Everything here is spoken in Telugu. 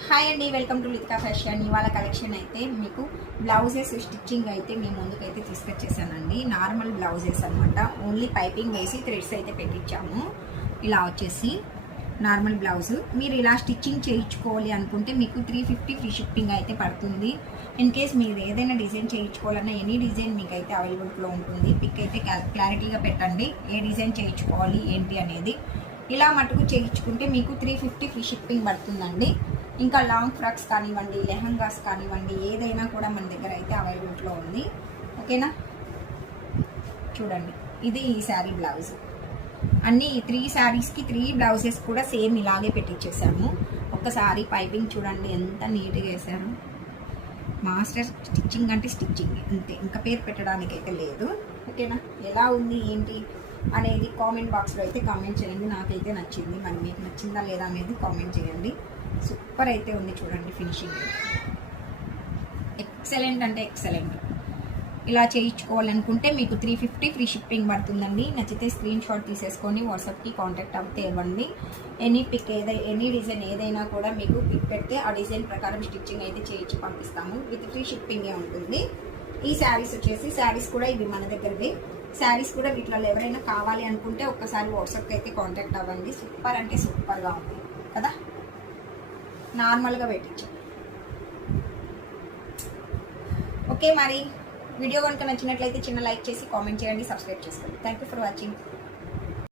హాయ్ అండి, వెల్కమ్ టు లిత్కా ఫ్యాషన్. ఇవాళ కలెక్షన్ అయితే మీకు బ్లౌజెస్ స్టిచ్చింగ్ అయితే మేము ముందుకైతే తీసుకొచ్చేసానండి. నార్మల్ బ్లౌజెస్ అనమాట. ఓన్లీ పైపింగ్ వేసి థ్రెడ్స్ అయితే పెట్టించాము. ఇలా వచ్చేసి నార్మల్ బ్లౌజ్. మీరు ఇలా స్టిచ్చింగ్ చేయించుకోవాలి అనుకుంటే మీకు 350 ఫ్రీ షిప్పింగ్ అయితే పడుతుంది. ఇన్ కేస్ మీరు ఏదైనా డిజైన్ చేయించుకోవాలన్నా ఎనీ డిజైన్ మీకు అయితే అవైలబుల్గా ఉంటుంది. పిక్ అయితే క్లారిటీగా పెట్టండి, ఏ డిజైన్ చేయించుకోవాలి ఏంటి అనేది. ఇలా మటుకు చేయించుకుంటే మీకు 350 ఫ్రీ షిప్పింగ్ పడుతుందండి. ఇంకా లాంగ్ ఫ్రాక్స్ కానివ్వండి, లెహంగాస్ కానివ్వండి, ఏదైనా కూడా మన దగ్గర అయితే అవైలబుల్లో ఉంది. ఓకేనా, చూడండి ఇది ఈ శారీ బ్లౌజ్. అన్ని 3 శారీస్కి 3 బ్లౌజెస్ కూడా సేమ్ ఇలాగే పెట్టించేసాము. ఒక్కసారి పైపింగ్ చూడండి ఎంత నీట్గా వేసారు. మాస్టర్ స్టిచ్చింగ్ అంటే స్టిచ్చింగ్ అంతే, ఇంకా పేరు పెట్టడానికి అయితే లేదు. ఓకేనా, ఎలా ఉంది ఏంటి అనేది కామెంట్ బాక్స్లో అయితే కామెంట్ చేయండి. నాకైతే నచ్చింది, మరి మీకు నచ్చిందా లేదా అనేది కామెంట్ చేయండి. సూపర్ అయితే ఉంది చూడండి, ఫినిషింగ్ ఎక్సలెంట్ అంటే ఎక్సలెంట్. ఇలా చేయించుకోవాలనుకుంటే మీకు 350 ఫ్రీ షిప్పింగ్ పడుతుందండి. నచ్చితే స్క్రీన్ షాట్ తీసేసుకొని వాట్సాప్కి కాంటాక్ట్ అవుతే ఇవ్వండి. ఎనీ పిక్ ఎనీ డిజైన్ ఏదైనా కూడా మీకు పిక్ పెడితే ఆ డిజైన్ ప్రకారం స్టిచ్చింగ్ అయితే చేయించి పంపిస్తాము. విత్ ఫ్రీ షిప్పింగే ఉంటుంది. ఈ శారీస్ వచ్చేసి శారీస్ కూడా ఇవి మన దగ్గరవి. శారీస్ కూడా వీటిలో ఎవరైనా కావాలి అనుకుంటే ఒక్కసారి వాట్సాప్కి అయితే కాంటాక్ట్ అవ్వండి. సూపర్ అంటే సూపర్గా ఉంది కదా. నార్మల్గా పెట్టించు. ఓకే, మరి వీడియో కనుక నచ్చినట్లయితే చిన్న లైక్ చేసి కామెంట్ చేయండి, సబ్స్క్రైబ్ చేసుకోండి. Thank you for watching.